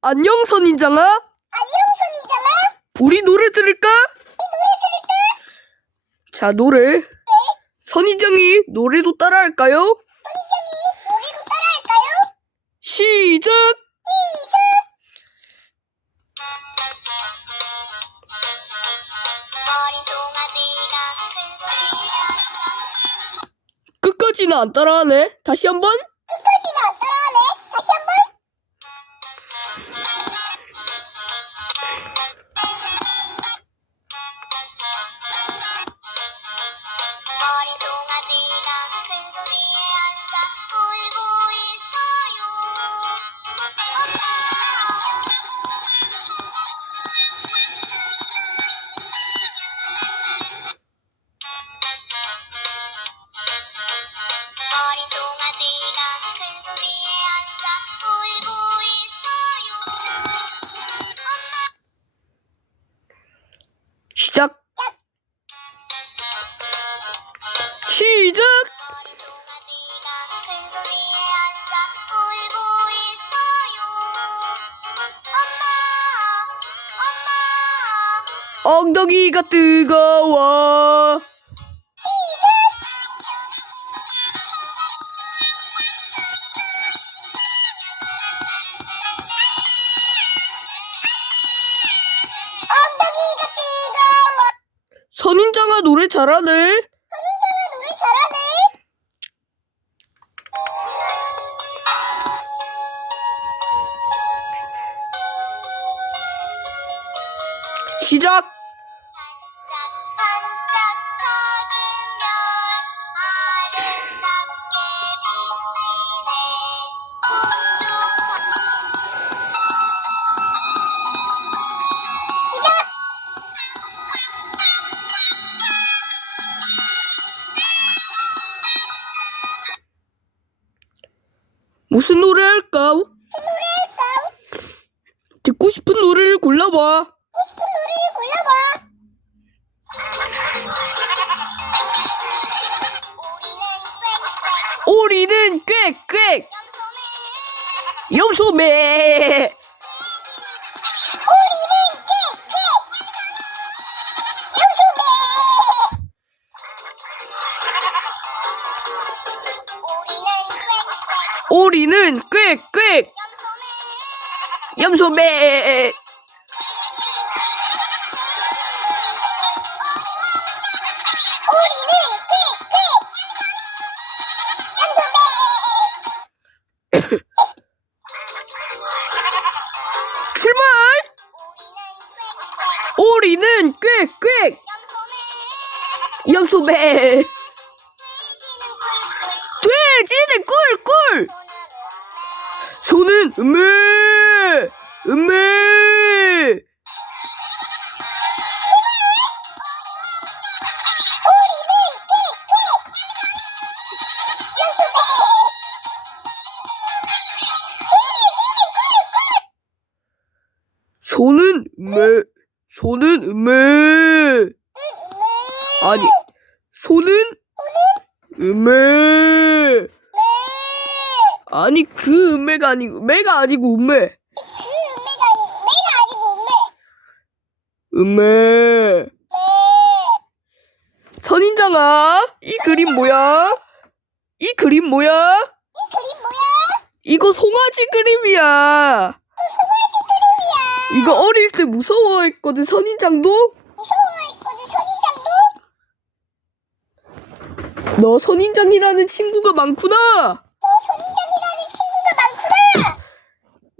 안녕 선인장아. 안녕 선인장아. 우리 노래 들을까? 자 노래. 선인장이 노래도 따라할까요? 선인장이 노래도 따라할까요? 시작. 끝까지는 안 따라하네. 다시 한번. 시작. 시작. 엄마. 엉덩이가 뜨거워. 선인장아 노래 잘하네. 선인장아 노래 잘하네. 시작. 무슨 노래 할까? 노래 할까? 듣고 싶은 노래를 골라봐. 싶은 노래를 골라봐. 오리는 꽥꽥. 염소매 오리는 꽥꽥. 염소매 출발. 오리는 꽥꽥. 염소매 돼지는 꿀꿀. 소는 음메. 음메. 소는 음메. 소는 음메. 아니, 소는 음메. 아니 그 음매가 아니고 매가 아니고 음매. 음매. 선인장아, 이 그림 뭐야? 이 그림 뭐야? 이거 송아지 그림이야. 이거 어릴 때 무서워했거든 선인장도. 너 선인장이라는 친구가 많구나.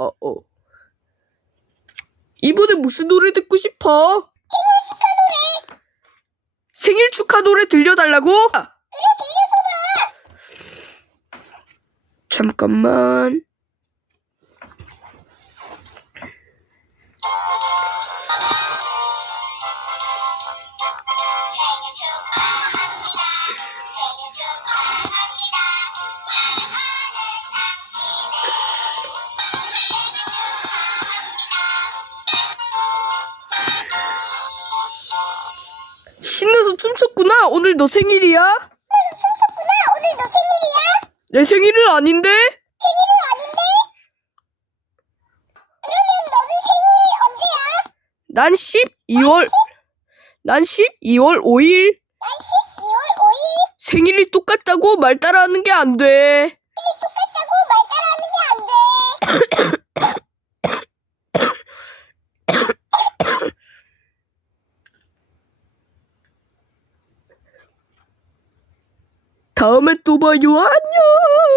어 어. 이번에 무슨 노래 듣고 싶어? 생일 축하 노래 들려달라고? 잠깐만. 혼자서 춤췄구나. 오늘 너 생일이야? 춤췄구나. 오늘 너 생일이야? 내 생일은 아닌데? 생일은 아닌데? 그러면 너는 생일이 언제야? 난 12월, 난 12월 5일. 난 12월 5일. 생일이 똑같다고 말 따라하는 게 안 돼. 똑같다고 말 따라하는 게 안 돼. 다음에 또 봐요. 안녕.